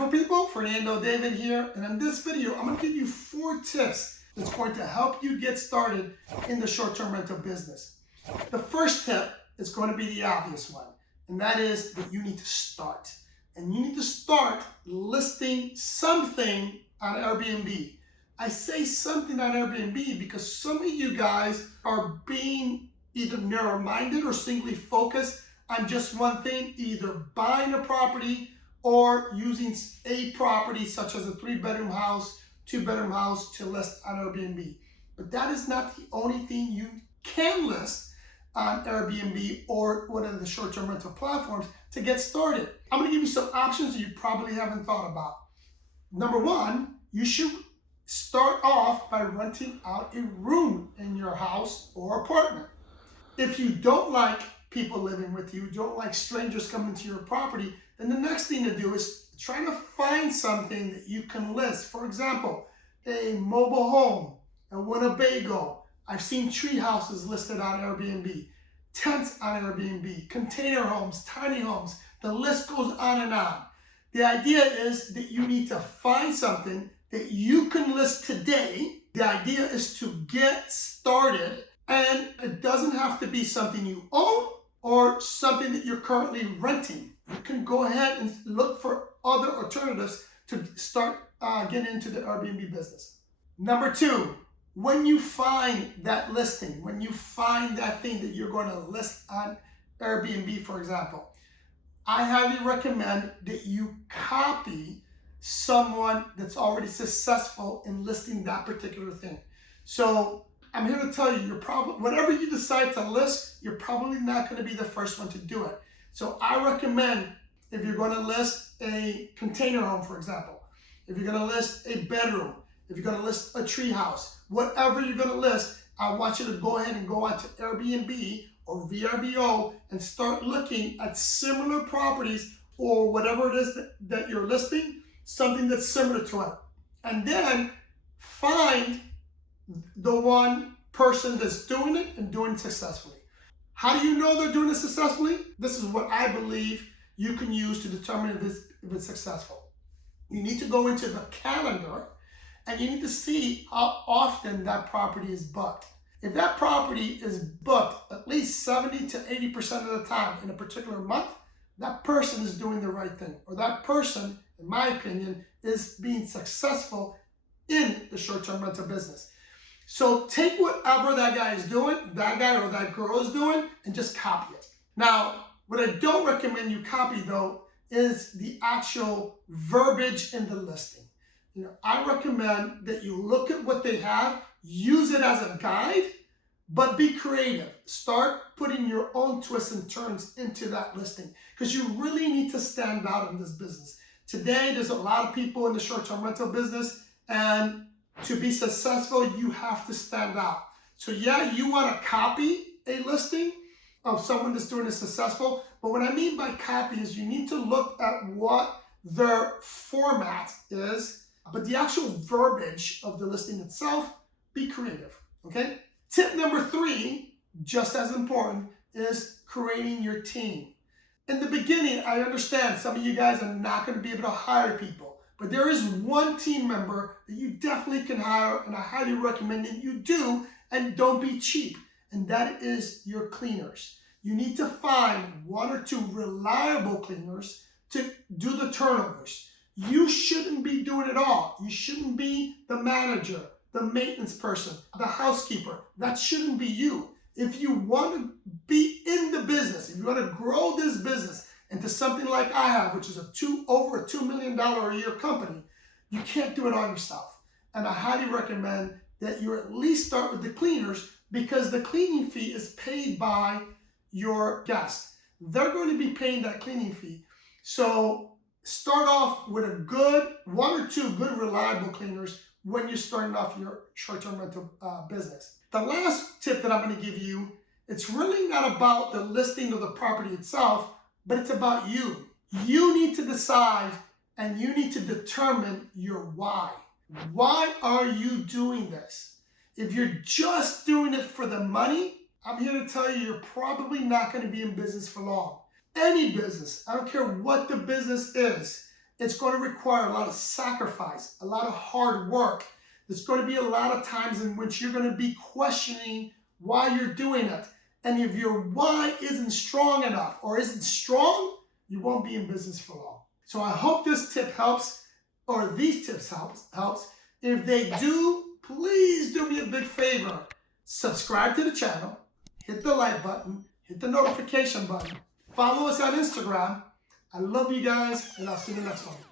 beautiful people, Fernando David here, and in this video I'm going to give you 4 tips that's going to help you get started in the short-term rental business. The first tip is going to be the obvious one, and that is that you need to start. And you need to start listing something on Airbnb. I say something on Airbnb because some of you guys are being either narrow-minded or singly focused on just one thing, either buying a property or using a property such as a 3-bedroom house, 2-bedroom house to list on Airbnb. But that is not the only thing you can list on Airbnb or one of the short-term rental platforms to get started. I'm going to give you some options that you probably haven't thought about. Number 1, you should start off by renting out a room in your house or apartment. If you don't like people living with you, don't like strangers coming to your property, then the next thing to do is try to find something that you can list. For example, a mobile home, a Winnebago. I've seen tree houses listed on Airbnb, tents on Airbnb, container homes, tiny homes. The list goes on and on. The idea is that you need to find something that you can list today. The idea is to get started, and it doesn't have to be something you own or something that you're currently renting. You can go ahead and look for other alternatives to start getting into the Airbnb business. Number 2, when you find that listing, when you find that thing that you're going to list on Airbnb, for example, I highly recommend that you copy someone that's already successful in listing that particular thing. So I'm here to tell you, whatever you decide to list, you're probably not going to be the first one to do it. So I recommend, if you're going to list a container home, for example, if you're going to list a bedroom, if you're going to list a tree house, whatever you're going to list, I want you to go ahead and go onto Airbnb or VRBO and start looking at similar properties or whatever it is that you're listing, something that's similar to it. And then find the one person that's doing it and doing it successfully. How do you know they're doing it successfully? This is what I believe you can use to determine if it's successful. You need to go into the calendar and you need to see how often that property is booked. If that property is booked at least 70 to 80% of the time in a particular month, that person is doing the right thing. Or that person, in my opinion, is being successful in the short-term rental business. So take whatever that guy is doing, that guy or that girl is doing, and just copy it. Now, what I don't recommend you copy, though, is the actual verbiage in the listing. I recommend that you look at what they have, use it as a guide, but be creative. Start putting your own twists and turns into that listing because you really need to stand out in this business. Today, there's a lot of people in the short-term rental business, and to be successful, you have to stand out. So yeah, you want to copy a listing of someone that's doing it successful, but what I mean by copy is you need to look at what their format is, but the actual verbiage of the listing itself, be creative, okay? Tip number 3, just as important, is creating your team. In the beginning, I understand some of you guys are not going to be able to hire people. But there is one team member that you definitely can hire, and I highly recommend that you do, and don't be cheap, and that is your cleaners. You need to find 1 or 2 reliable cleaners to do the turnovers. You shouldn't be doing it all. You shouldn't be the manager, the maintenance person, the housekeeper. That shouldn't be you. If you want to be in the business, if you want to grow this business into something like I have, which is over a $2 million a year company, you can't do it all yourself. And I highly recommend that you at least start with the cleaners because the cleaning fee is paid by your guest. They're going to be paying that cleaning fee. So start off with a good 1 or 2 good reliable cleaners when you're starting off your short-term rental business. The last tip that I'm going to give you, it's really not about the listing of the property itself, but it's about you. You need to decide and you need to determine your why. Why are you doing this? If you're just doing it for the money, I'm here to tell you, you're probably not going to be in business for long. Any business, I don't care what the business is, It's going to require a lot of sacrifice, a lot of hard work. There's going to be a lot of times in which you're going to be questioning why you're doing it. And if your why isn't strong enough or isn't strong, you won't be in business for long. So I hope this tip helps, or these tips helps. If they do, please do me a big favor. Subscribe to the channel, hit the like button, hit the notification button, follow us on Instagram. I love you guys, and I'll see you next one.